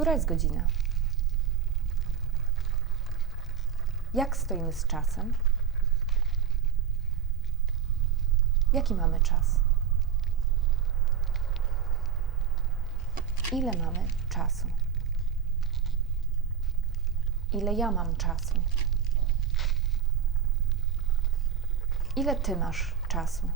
Która jest godzina? Jak stoimy z czasem? Jaki mamy czas? Ile mamy czasu? Ile ja mam czasu? Ile ty masz czasu?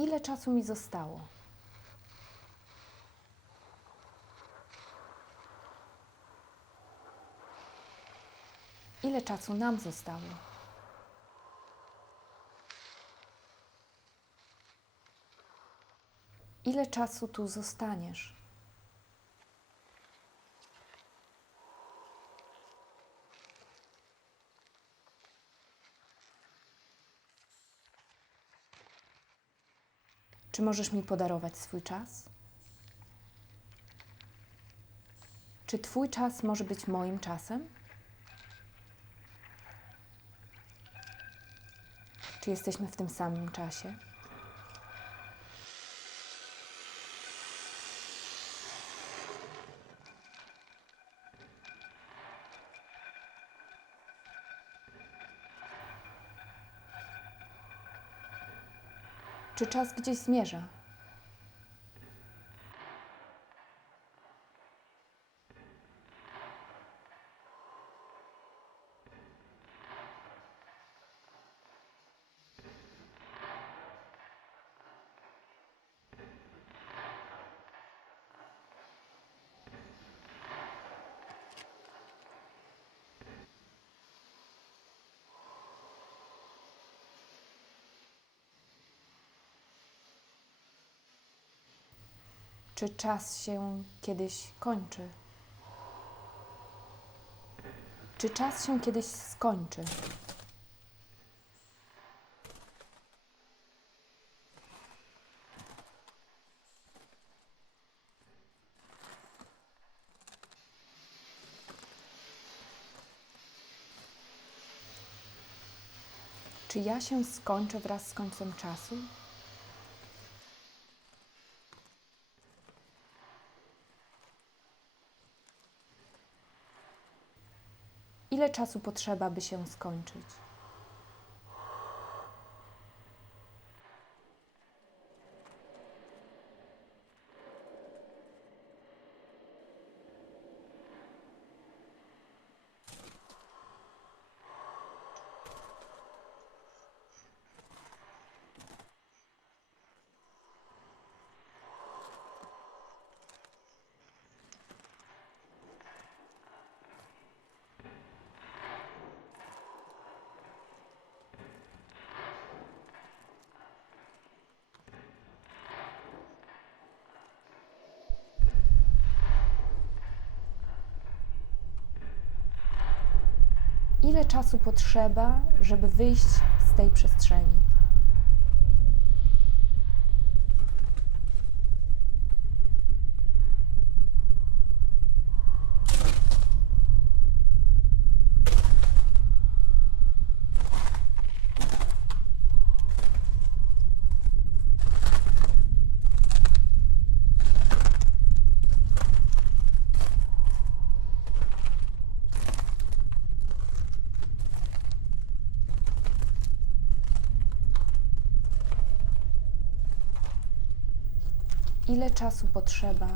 Ile czasu mi zostało? Ile czasu nam zostało? Ile czasu tu zostaniesz? Czy możesz mi podarować swój czas? Czy Twój czas może być moim czasem? Czy jesteśmy w tym samym czasie? Czy czas gdzieś zmierza? Czy czas się kiedyś kończy? Czy czas się kiedyś skończy? Czy ja się skończę wraz z końcem czasu? Ile czasu potrzeba, by się skończyć? Ile czasu potrzeba, żeby wyjść z tej przestrzeni? Ile czasu potrzeba,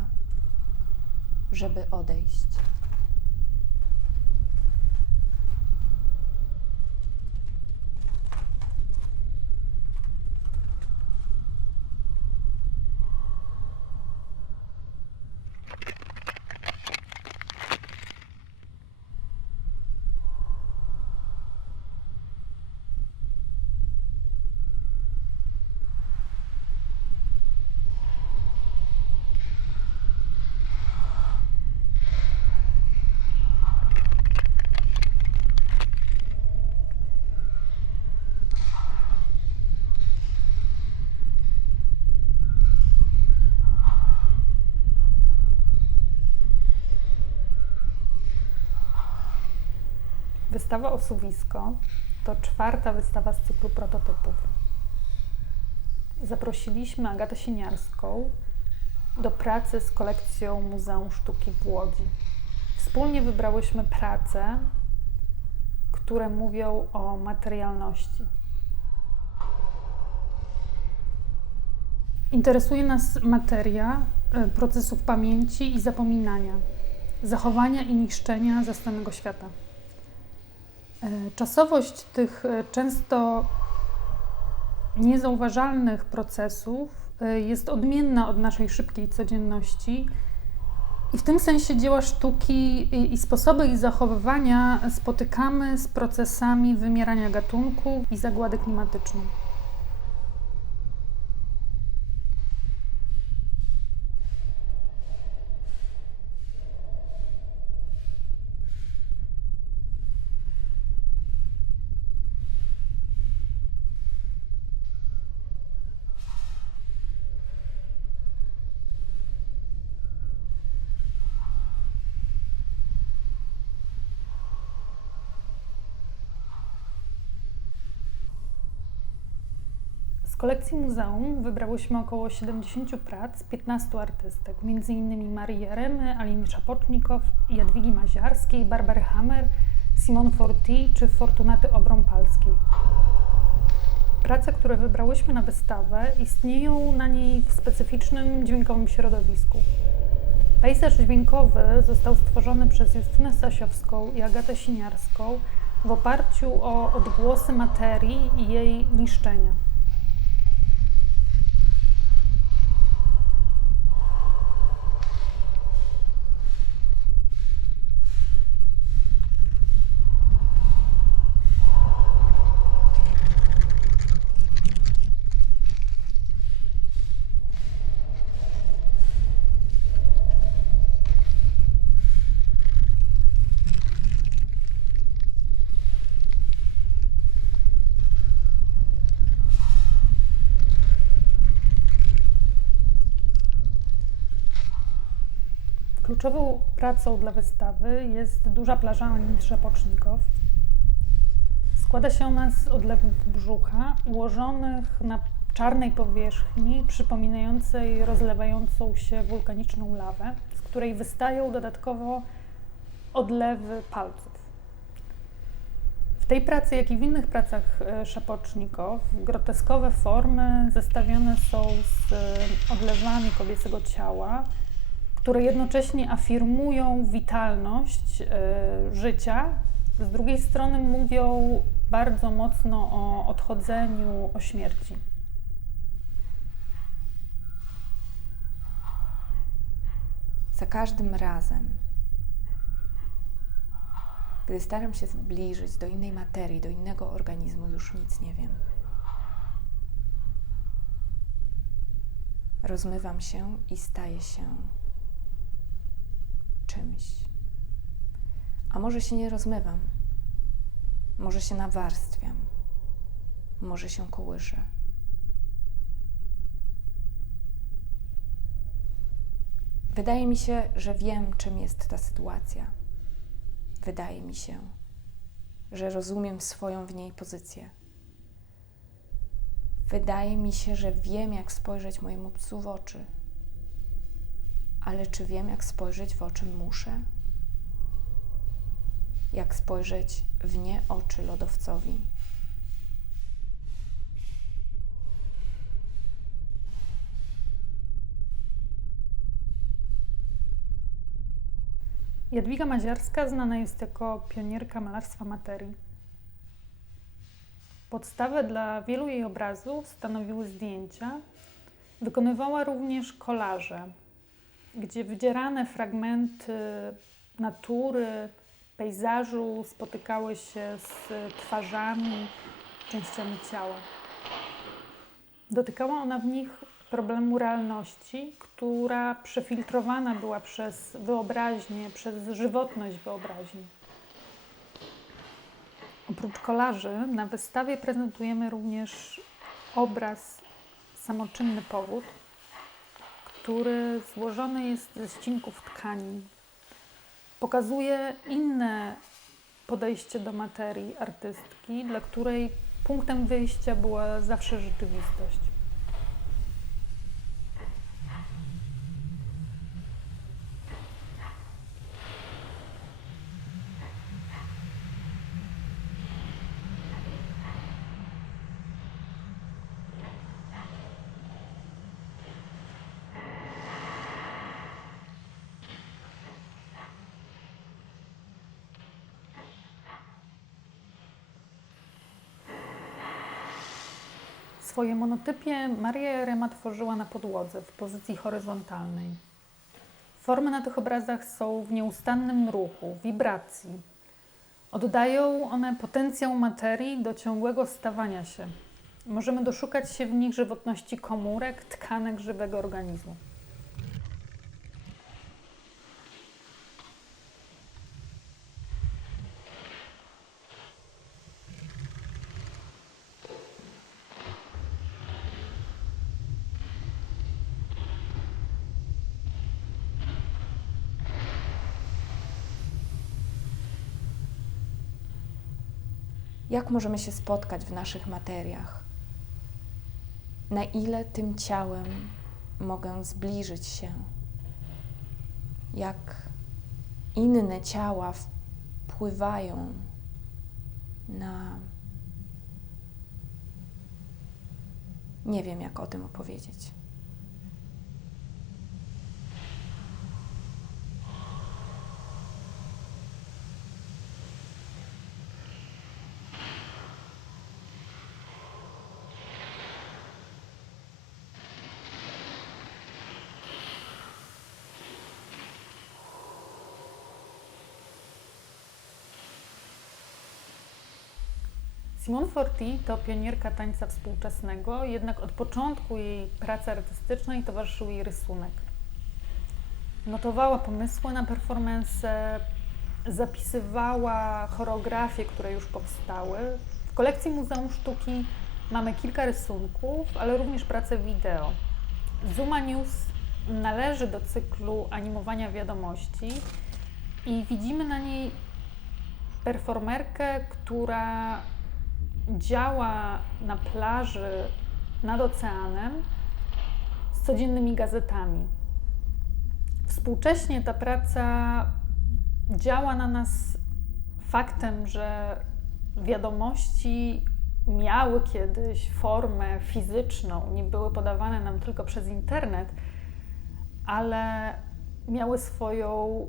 żeby odejść? Wystawa Osuwisko to czwarta wystawa z cyklu prototypów. Zaprosiliśmy Agatę Sieniarską do pracy z kolekcją Muzeum Sztuki w Łodzi. Wspólnie wybrałyśmy prace, które mówią o materialności. Interesuje nas materia e, procesów pamięci i zapominania, zachowania i niszczenia zastanego świata. E, czasowość tych e, często niezauważalnych procesów jest odmienna od naszej szybkiej codzienności. I w tym sensie dzieła sztuki i, sposoby ich zachowywania spotykamy z procesami wymierania gatunków i zagłady klimatycznej. Kolekcji muzeum wybrałyśmy około 70 prac 15 artystek, m.in. Marii Jeremy, Aliny Szapocznikow, Jadwigi Maziarskiej, Barbary Hammer, Simon Forti czy Fortunaty Obrąpalskiej. Prace, które wybrałyśmy na wystawę, istnieją na niej w specyficznym dźwiękowym środowisku. Pejzaż dźwiękowy został stworzony przez Justynę Sasiowską i Agatę Siniarską w oparciu o odgłosy materii i jej niszczenia. Kluczową pracą dla wystawy jest duża plaża Anin Trzepocznikow. Składa się ona z odlewów brzucha ułożonych na czarnej powierzchni przypominającej rozlewającą się wulkaniczną lawę, z której wystają dodatkowo odlewy palców. W tej pracy, jak i w innych pracach e, Szapocznikow, groteskowe formy zestawione są z odlewami kobiecego ciała, które jednocześnie afirmują witalność y, życia, z drugiej strony mówią bardzo mocno o odchodzeniu, o śmierci. Za każdym razem, gdy staram się zbliżyć do innej materii, do innego organizmu, już nic nie wiem. Rozmywam się i staję się czymś. A może się nie rozmywam, może się nawarstwiam, może się kołyszę. Wydaje mi się, że wiem, czym jest ta sytuacja. Wydaje mi się, że rozumiem swoją w niej pozycję. Wydaje mi się, że wiem, jak spojrzeć mojemu psu w oczy ale czy wiem, jak spojrzeć w oczy muszę? Jak spojrzeć w nie oczy lodowcowi? Jadwiga Maziarska znana jest jako pionierka malarstwa materii. Podstawę dla wielu jej obrazów stanowiły zdjęcia. Wykonywała również kolaże, gdzie wydzierane fragmenty natury, pejzażu spotykały się z twarzami, częściami ciała. Dotykała ona w nich problemu realności, która przefiltrowana była przez wyobraźnię, przez żywotność wyobraźni. Oprócz kolarzy na wystawie prezentujemy również obraz Samoczynny powód, który złożony jest ze ścinków tkanin. Pokazuje inne podejście do materii artystki, dla której punktem wyjścia była zawsze rzeczywistość. Swoje monotypie Maria Jarema tworzyła na podłodze w pozycji horyzontalnej. Formy na tych obrazach są w nieustannym ruchu, wibracji. Oddają one potencjał materii do ciągłego stawania się. Możemy doszukać się w nich żywotności komórek, tkanek żywego organizmu. Jak możemy się spotkać w naszych materiach? Na ile tym ciałem mogę zbliżyć się? Jak inne ciała wpływają na. Nie wiem, jak o tym opowiedzieć. Simone Forti to pionierka tańca współczesnego, jednak od początku jej pracy artystycznej towarzyszył jej rysunek. Notowała pomysły na performance, zapisywała choreografie, które już powstały. W kolekcji Muzeum Sztuki mamy kilka rysunków, ale również prace wideo. Zuma News należy do cyklu animowania wiadomości i widzimy na niej performerkę, która działa na plaży nad oceanem z codziennymi gazetami. Współcześnie ta praca działa na nas faktem, że wiadomości miały kiedyś formę fizyczną, nie były podawane nam tylko przez internet, ale miały swoją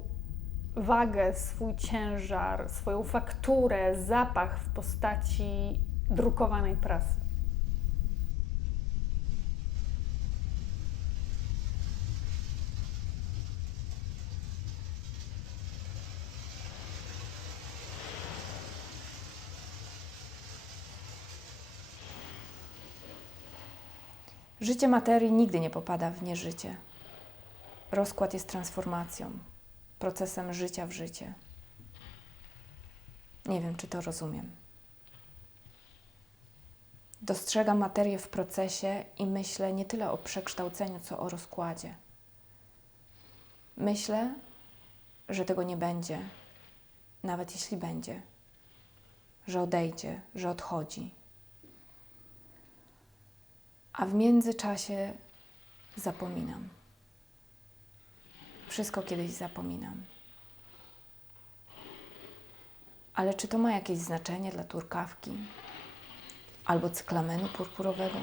wagę, swój ciężar, swoją fakturę, zapach w postaci drukowanej prasy. Życie materii nigdy nie popada w nieżycie. Rozkład jest transformacją, procesem życia w życie. Nie wiem, czy to rozumiem. Dostrzegam materię w procesie i myślę nie tyle o przekształceniu, co o rozkładzie. Myślę, że tego nie będzie, nawet jeśli będzie, że odejdzie, że odchodzi. A w międzyczasie zapominam. Wszystko kiedyś zapominam. Ale czy to ma jakieś znaczenie dla turkawki albo cyklamenu purpurowego?